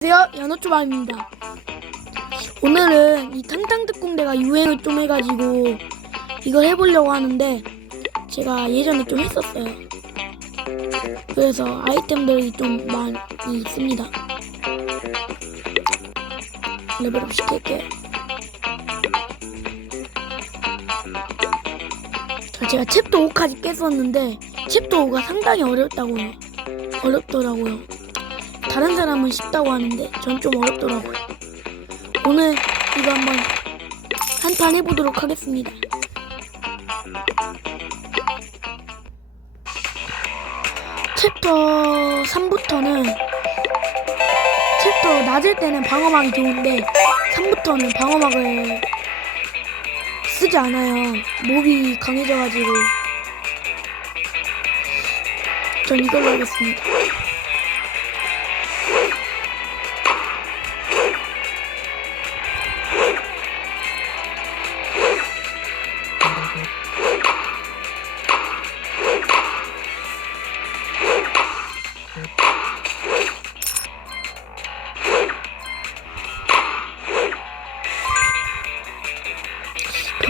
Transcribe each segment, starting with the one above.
안녕하세요 연어초밥입니다. 오늘은 이 탕탕특공대가 유행을 좀 해가지고 이걸 해보려고 하는데 제가 예전에 좀 했었어요. 그래서 아이템들이 좀 많이 있습니다. 레벨업 시킬게요. 자, 제가 챕터 5까지 깼었는데 챕터 5가 상당히 어렵다고요 어렵더라고요 다른 사람은 쉽다고 하는데 전 좀 어렵더라고요. 오늘 이거 한번 한판 해보도록 하겠습니다. 챕터 3부터는 챕터 낮을 때는 방어막이 좋은데 3부터는 방어막을 쓰지 않아요. 몹이 강해져가지고 전 이걸로 하겠습니다.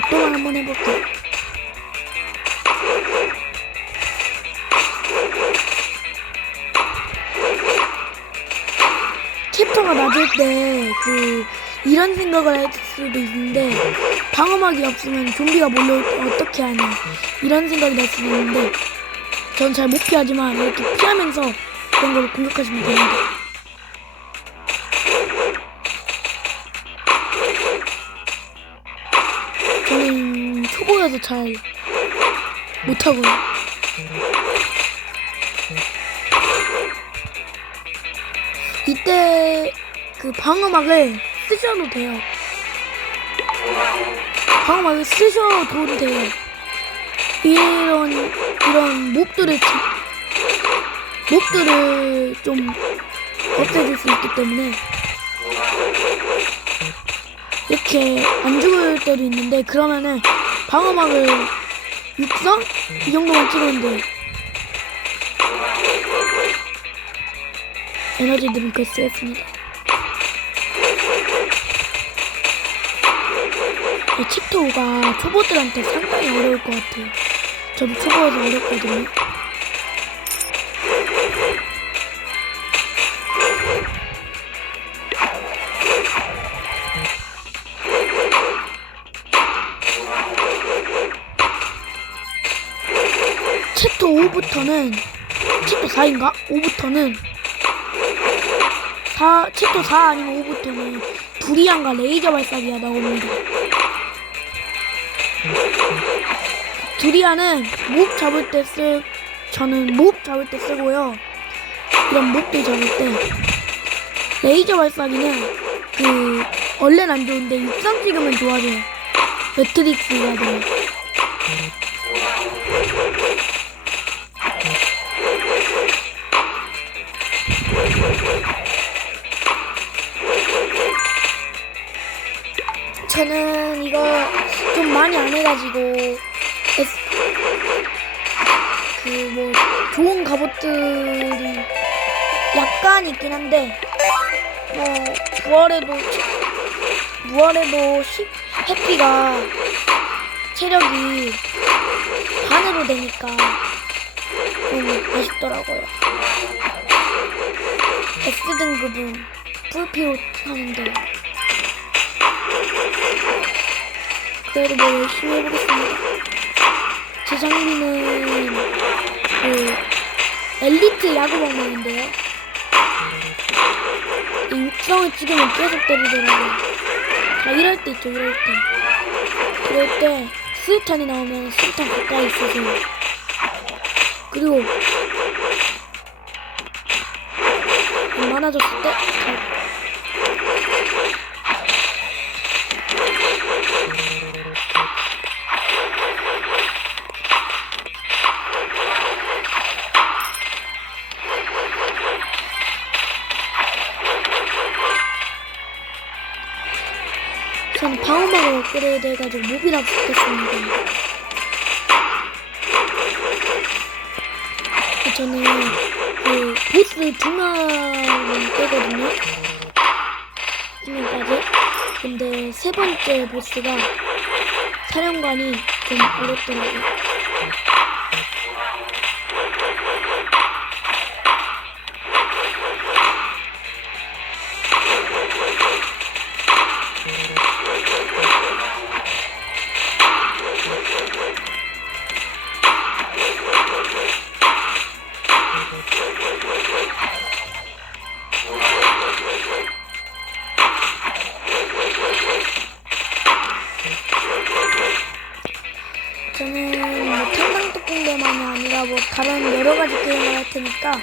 벽돌만 한번 해볼게요. 챕터가 낮을 때 그 이런 생각을 할 수도 있는데 방어막이 없으면 좀비가 몰려올 때 어떻게 하냐 이런 생각이 날 수도 있는데 전 잘 못 피하지만 이렇게 피하면서 그런 걸 공격하시면 됩니다. 잘 못하고요. 이때 그 방어막을 쓰셔도 돼요. 방어막을 쓰셔도 돼요. 이런 이런 몹들을 치- 몹들을 좀 없애줄 수 있기 때문에 이렇게 안 죽을 때도 있는데 그러면은 방어막을 육성 이 정도만 돼. 에너지 드링크 쓰겠습니다. 이 챕터가 초보들한테 상당히 어려울 것 같아요. 저도 초보여서 어렵거든요. 5부터는 챕터 4인가? 5부터는 4 챕터 4 아니면 5부터는 두리안과 레이저 발사기가 나옵니다. 두리안은 몹 잡을 때 쓸, 저는 몹 잡을 때 쓰고요. 이런 몹들 잡을 때. 레이저 발사기는 그, 원래는 안 좋은데 육상 찍으면 좋아져요. 매트릭스라든가. 저는 이거 좀 많이 안 해가지고 그 뭐 좋은 갑옷들이 약간 있긴 한데 뭐 9월에도 9월에도 10 해피가 체력이 반으로 되니까 좀 아쉽더라고요. S 등급은 풀피로 하는데 뭐 열심히 해보겠습니다. 제 장비는 그 엘리트 야구 방망인데요. 이 육성을 찍으면 계속 때리더라고요. 자 이럴 때 있죠 이럴 때. 이럴 때 수류탄이 나오면 수류탄 가까이 있으세요. 그리고 많아졌을 때 자, 업그레이드 해가지고 몹이라고 붙겠습니다. 그 저는 그 보스 중앙을 빼거든요. 중앙까지. 근데 세 번째 보스가 사령관이 좀 어렵더라고요. 할 테니까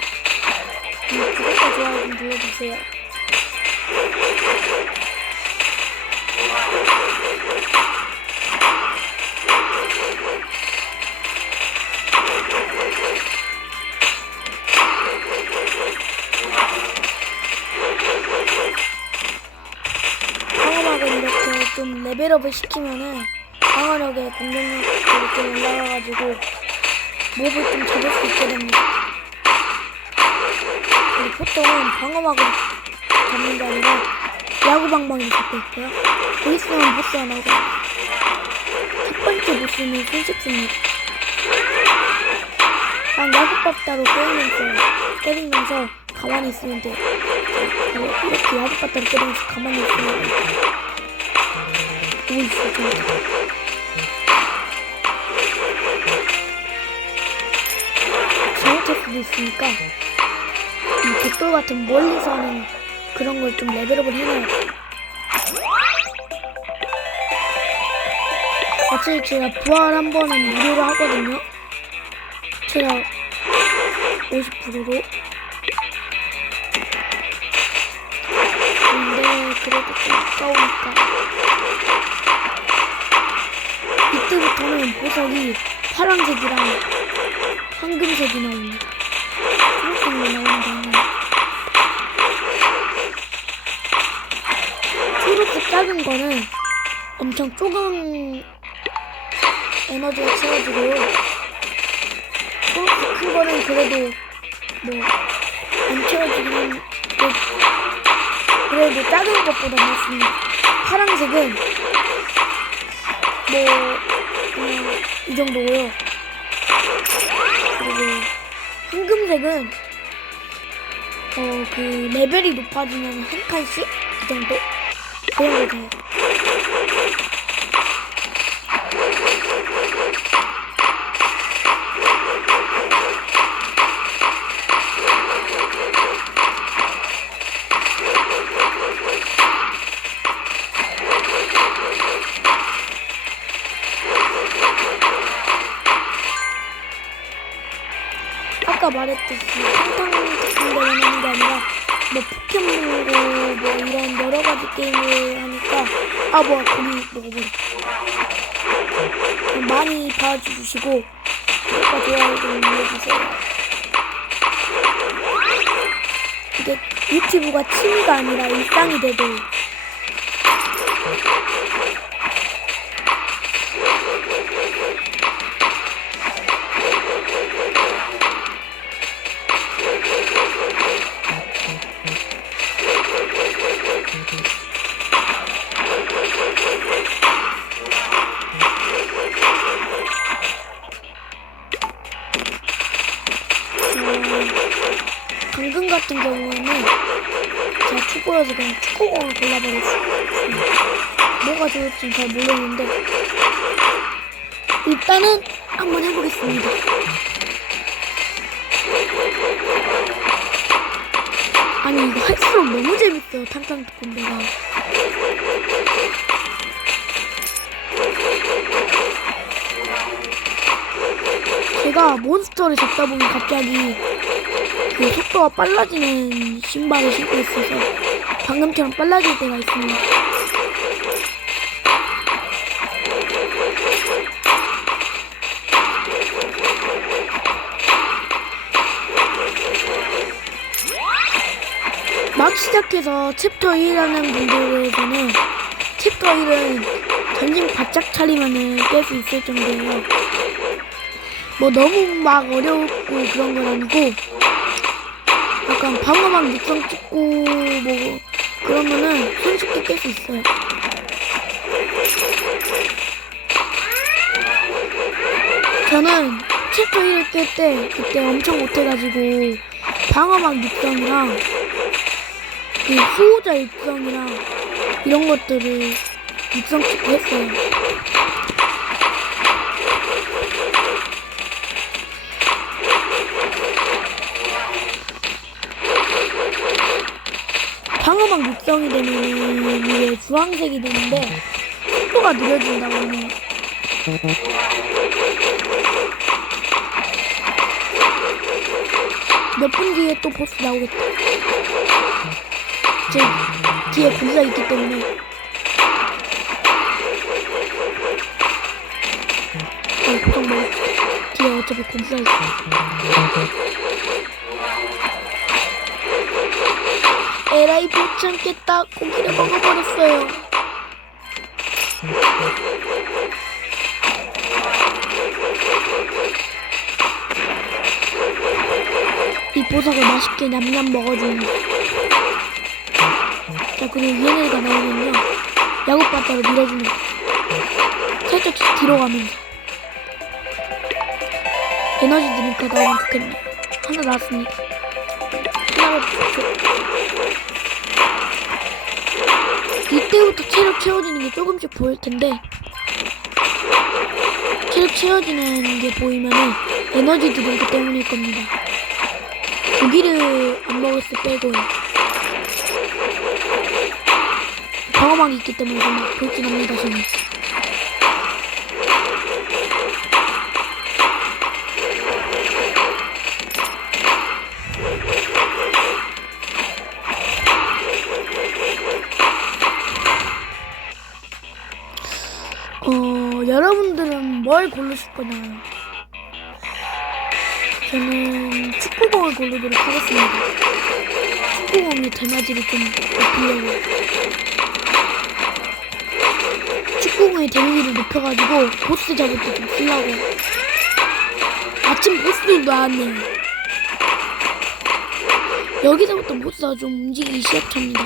음, 구독과 좋아요 좀 눌러주세요. 방어막을 이렇게 좀 레벨업을 시키면은 방어력에 공격력이 좀 올라가가지고 몹을 좀 잡을 수 있게 됩니다. 보통은 방어막을 잡는 게 아니라 야구방망이를 잡고 있고요. 곧 있으면 보스가 나오거든요. 첫 번째 보스는 손쉽습니다. 그냥 야구밥다로 때리면서, 때리면서 가만히 있으면. 그리고 이렇게 야구밥다로 때리면서 가만히 있으면 돼요. 오이씨, 저 잘못할 수도 있으니까 이 벽돌 같은 멀리서 하는 그런 걸 좀 레벨업을 해놔야 돼. 어차피 제가 부활 한 번은 무료로 하거든요. 제가 50%로. 근데 그래도 좀 아까우니까. 이때부터는 보석이 파란색이랑 황금색이 나옵니다. 초록색 작은 거는 엄청 조금 에너지가 채워지고 초록색 큰 거는 그래도 뭐 안 채워지긴 뭐 그래도 작은 것보다 낫습니다. 파란색은 뭐 그냥 이 정도고요. 그리고 황금색은 어 그 레벨이 높아지면 한 칸씩 그 정도 그런 거 돼요. 아까 말했듯이 탕탕탕탕 하는 게 아니라 뭐 포켓몬고 뭐 이런 여러 가지 게임을 하니까 아 뭐야 고기 먹어버려 많이 봐주시고 구독과 좋아요 좀 눌러주세요. 이게 유튜브가 취미가 아니라 일상이 어, 재밌어요 탕탕특군대가 제가 몬스터를 잡다 보니 갑자기 그 속도가 빨라지는 신발을 신고 있어서 방금처럼 빨라질 때가 있습니다. 막 시작해서 챕터 1하는 분들에서는 챕터 1은 전진 바짝 차리면은 깰 수 있을 정도예요. 뭐 너무 막 어렵고 그런 건 아니고 약간 방어막 육성 찍고 뭐 그러면은 손쉽게 깰 수 있어요. 저는 챕터 1을 깰 때 그때 엄청 못해가지고 방어막 육성이랑 그 수호자 육성이랑 이런 것들을 찍고 했어요. 방어막 육성이 되면은 이게 주황색이 되는데 속도가 느려진다고 하네요. 몇 분 뒤에 또 보스 나오겠다. 제 뒤에 공사 있기 때문에. 어, 보통 뭐 뒤에 어차피 공사 있어. 에라이 못 참겠다. 고기를 먹어버렸어요. 이 보석을 맛있게 냠냠 먹어주는 거. 자, 그리고 얘네가 나오면요. 야구바다로 밀어주는 거. 살짝 뒤로 가면서. 에너지 드니까 나오면 좋겠네요. 하나 나왔습니다. 좋죠. 이때부터 체력 채워지는 게 조금씩 보일 텐데 체력 채워지는 게 보이면은 에너지 드링크 때문일 겁니다. 고기를 안 먹었을 빼고요. 방어막이 있기 때문에 정말 돌진합니다, 저는. 어, 여러분들은 뭘 고르실 거냐요? 저는 축구공을 고르도록 하겠습니다. 축구공의 데미지를 좀 높이려고. 축구공의 데미지를 높여가지고 보스 잡을 때 좀 쓰려고. 아침 보스도 나왔네요. 여기서부터 보스가 좀 움직이기 시작합니다.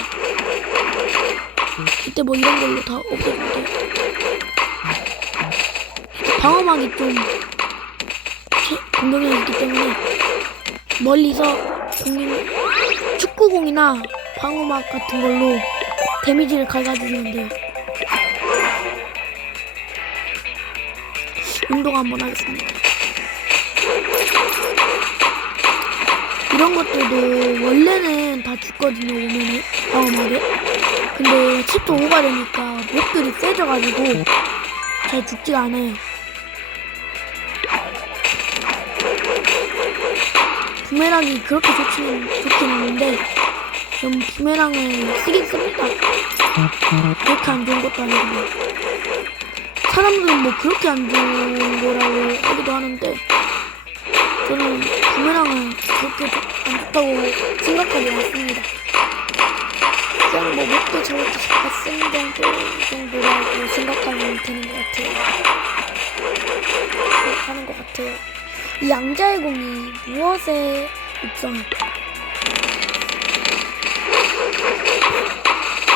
이때 뭐 이런 걸로 다 돼요. 방어막이 좀 체- 공격력이 있기 때문에 멀리서 공격 축구공이나 방어막 같은 걸로 데미지를 갈아주시면 운동 한번 하겠습니다. 이런 것들도 원래는 다 죽거든요, 오면은 방어막에. 근데 챕터 5가 되니까 목들이 세져가지고 잘 죽지가 않아요. 부메랑이 그렇게 좋지는 좋긴 않은데 좀 부메랑을 쓰긴 씁니다. 그렇게 안 좋은 것도 아니고 사람들은 뭐 그렇게 안 좋은 거라고 하기도 하는데 저는 부메랑은 그렇게 좋- 안 좋다고 생각하지 않습니다. 그냥 뭐 목도 저렇게 잠깐 쓰는 정도 정도라고 생각하면 되는 것 같아요. 그렇게 하는 것 같아요. 이 양자의 공이 무엇에 입성할까?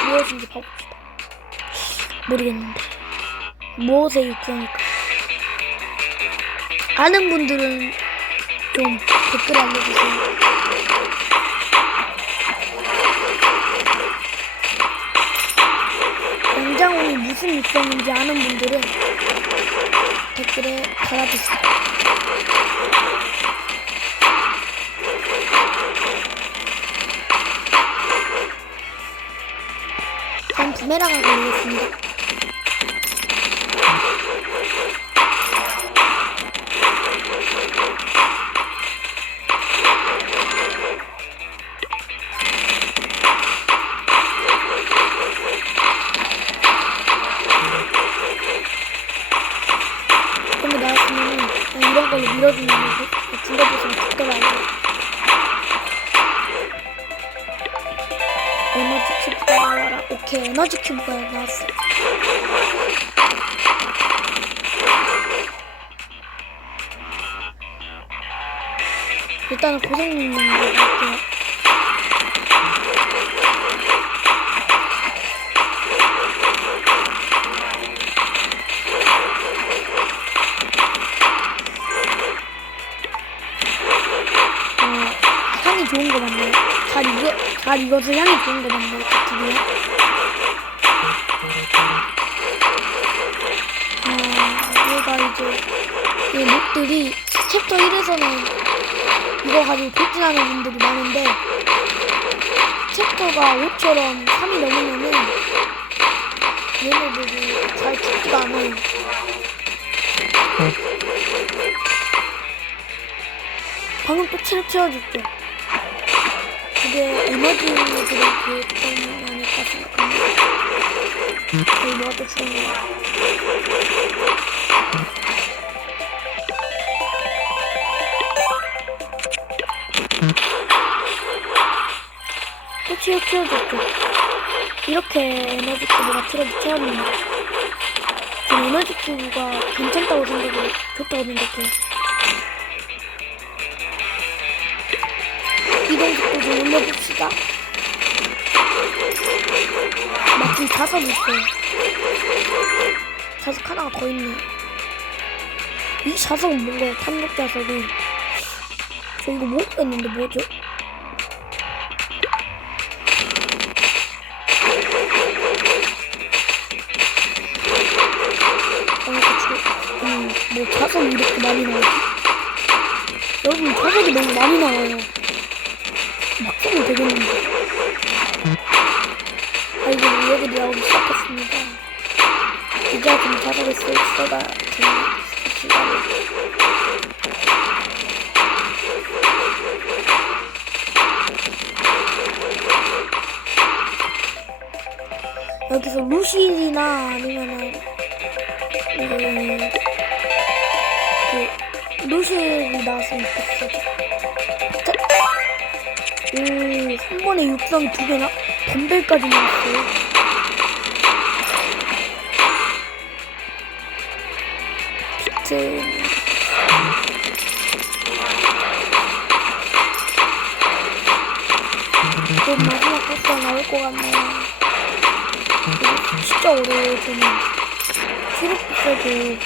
무엇인지 봐봅시다. 모르겠는데. 무엇에 입성할까? 아는 분들은 좀 댓글 알려주세요. 양장홍이 무슨 입성인지 아는 분들은 댓글에 달아주세요. 전 부메랑을 걸리겠습니다. 밀어주는 거지. 중간보스가 죽더라고. 에너지 큐브가 나와라. 오케이, 에너지 큐브가 나왔어. 일단은 고생님만 할게 날 이것을 향해 좋은 거란다 드디어 아 얘가 이제 이 몹들이 챕터 1에서는 이거 가지고 돌진하는 분들이 많은데 챕터가 5처럼 3이 넘으면은 얘네들이 잘 죽지가 않아요. 방금 또 체력 채워줬죠 에너지들의 그 때문 아닐까 생각합니다 여기 뭐가 또 죽었네 또 치워 치워줬죠 이렇게 에너지 큐브가 채워집니다 전 에너지 큐브가 괜찮다고 생각해 좋다고 생각해요 올려봅시다 마침 자석 있어요 자석 하나가 더 있네 이 자석은 뭔가요 탐력 자석은 저 이거 모르겠는데 뭐죠? 어, 음, 뭐 자석이 이렇게 많이 나오지? 여러분 자석이 너무 많이 나와요. 막 쓰면 되겠는데. 아 이제 얘기들이 나오기 시작했습니다. 이제 좀 되는 시간이. 여기서 루시나 아니면은 음, 그 루시이 나왔으면 좋겠어. 자, 오, 한 번에 육성이 두 개나 덤벨까지 나왔어요. 피트. 그 마지막 보스가 나올 것 같네요. 진짜 어려워요, 저는. 트로피스도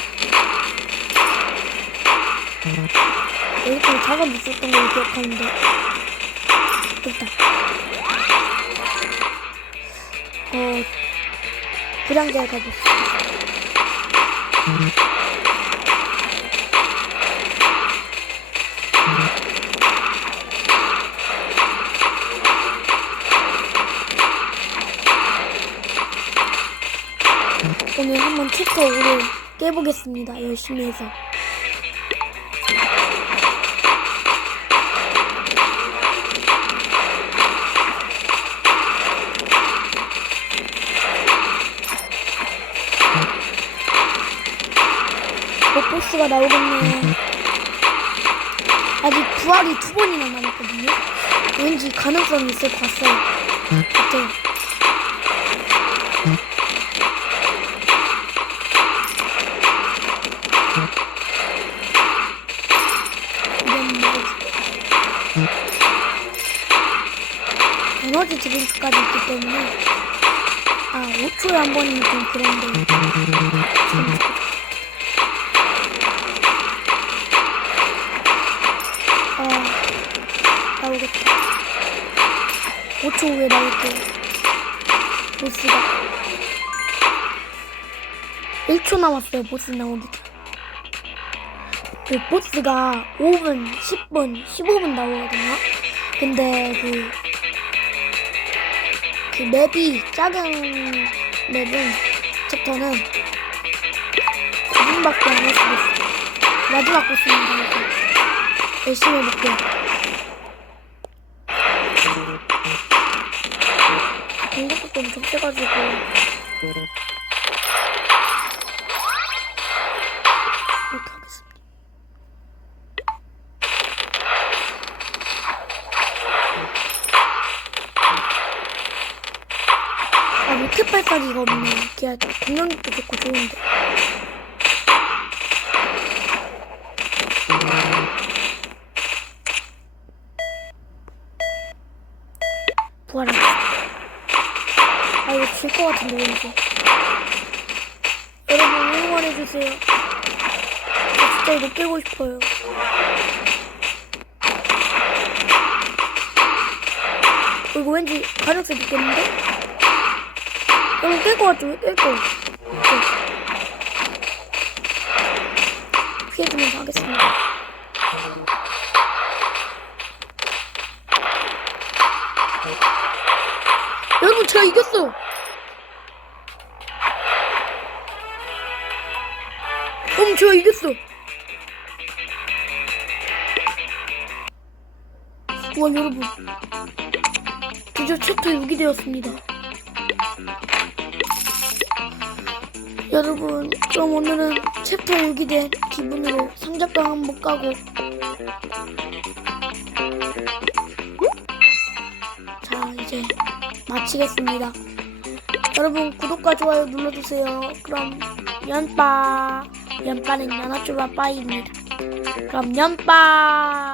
여기까지 작업 있었던 걸로 기억하는데 일단 어 불량자에 가보겠습니다 오늘 한번 챕터 5를 깨보겠습니다. 열심히 해서 나오겠네요. 아직 부활이 두 번이나 남았거든요. 왠지 가능성이 있을 것 같아요. 어때요? 뭐지? 에너지 드링크까지 있기 때문에 아 5초에 한 번이면 좀 그런데 5초 후에 나올게요. 보스가. 1초 남았어요, 보스 나오기 전. 그 보스가 5분, 10분, 15분 나오거든요. 근데 그, 그 맵이 작은 맵은, 챕터는 9분밖에 안 있어요. 마지막 보스입니다. 열심히 해볼게요. 적셔가지고 이렇게 하겠습니다. 아 로켓발까지가 없네. 걔 공격력도 좋고 좋은데. 부활했어. 아 이거 질 왠지. 여러분 응원해주세요. 저 진짜 이거 깨고 싶어요. 이거 왠지 가능성 있겠는데? 여러분 깰것 같죠? 깰 거. 오케이. 피해주면서 하겠습니다. 여러분 제가 이겼어. 음 제가 이겼어. 우와 여러분 드디어 챕터 6이 되었습니다. 여러분 그럼 오늘은 챕터 6이 된 기분으로 상자방 한번 까고 자 이제 마치겠습니다. 여러분 구독과 좋아요 눌러주세요. 그럼 연빠 연빠는 연어쭈바 빠이입니다. 그럼 연빠